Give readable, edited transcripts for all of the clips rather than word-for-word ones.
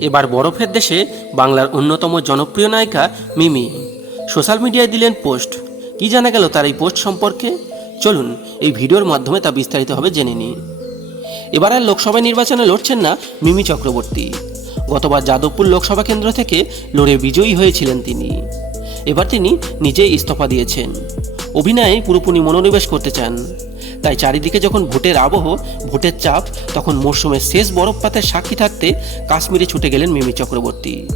এবার বরফের দেশে বাংলার অন্যতম জনপ্রিয় নায়িকা মিমি সোশ্যাল মিডিয়ায় দিলেন পোস্ট। কি জানা গেল তার এই পোস্ট সম্পর্কে? চলুন এই ভিডিওর মাধ্যমে তা বিস্তারিতভাবে জেনে নিই। এবার আর লোকসভা নির্বাচনে লড়ছেন না মিমি চক্রবর্তী। গতবার যাদবপুর লোকসভা কেন্দ্র থেকে লড়ে বিজয়ী হয়েছিলেন তিনি। এবার তিনি নিজেই ইস্তফা দিয়েছেন। অভিনয়ে পুরোপুরি মনোনিবেশ করতে চান। তাই চারিদিকে যখন ভোটের আবহ, ভোটের চাপ, তখন মরশুমের শেষ বরফপাতের সাক্ষী থাকতে কাশ্মীরে ছুটে গেলেন মিমি চক্রবর্তী।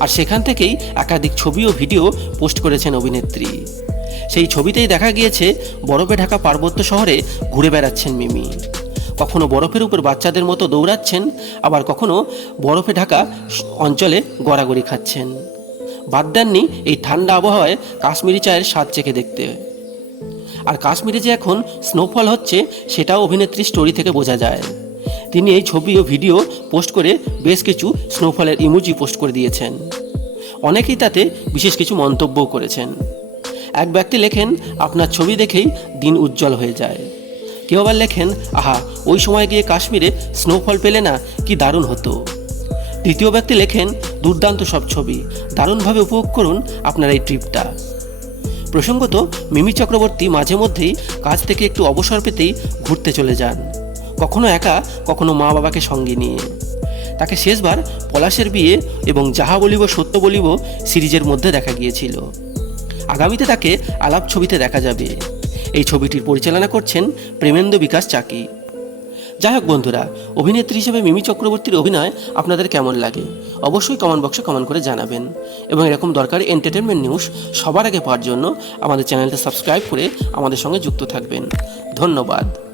আর সেখান থেকেই একাধিক ছবি ও ভিডিও পোস্ট করেছেন অভিনেত্রী। সেই ছবিতেই দেখা গিয়েছে বরফে ঢাকা পার্বত্য শহরে ঘুরে বেড়াচ্ছেন মিমি। কখনো বরফের উপর বাচ্চাদের মতো দৌড়াচ্ছেন, আবার কখনো বরফে ঢাকা অঞ্চলে গড়াগড়ি খাচ্ছেন। বাদ দেননি এই ঠান্ডা আবহাওয়ায় কাশ্মীরি চায়ের স্বাদ চেখে দেখতে। আর কাশ্মীরে যে এখন স্নোফল হচ্ছে সেটাও অভিনেত্রীর স্টোরি থেকে বোঝা যায়। তিনি এই ছবি ও ভিডিও পোস্ট করে বেশ কিছু স্নোফলের ইমোজি পোস্ট করে দিয়েছেন। অনেকেই তাতে বিশেষ কিছু মন্তব্যও করেছেন। এক ব্যক্তি লেখেন, আপনার ছবি দেখেই দিন উজ্জ্বল হয়ে যায়। কেউ আবার লেখেন, আহা, ওই সময় গিয়ে কাশ্মীরে স্নোফল পেলে না কি দারুণ হতো। তৃতীয় ব্যক্তি লেখেন, দুর্দান্ত সব ছবি, দারুণভাবে উপভোগ করুন আপনার এই ট্রিপটা। প্রসঙ্গত, মিমি চক্রবর্তী মাঝে মধ্যেই কাজ থেকে একটু অবসর পেতেই ঘুরতে চলে যান, কখনো একা, কখনো মা বাবাকে সঙ্গে নিয়ে। তাকে শেষবার পলাশের বিয়ে এবং যাহা বলিব সত্য বলিব সিরিজের মধ্যে দেখা গিয়েছিল। আগামীতে তাকে আলাপ ছবিতে দেখা যাবে। এই ছবিটির পরিচালনা করছেন প্রেমেন্দ্র বিকাশ চাকি। যাই হোক বন্ধুরা, অভিনেত্রী হিসেবে মিমি চক্রবর্তীর অভিনয় আপনাদের কেমন লাগে অবশ্যই কমেন্ট বক্সে কমেন্ট করে জানাবেন। এবং এরকম দরকারি এন্টারটেনমেন্ট নিউজ সবার আগে পাওয়ার জন্য আমাদের চ্যানেলটা সাবস্ক্রাইব করে আমাদের সঙ্গে যুক্ত থাকবেন। ধন্যবাদ।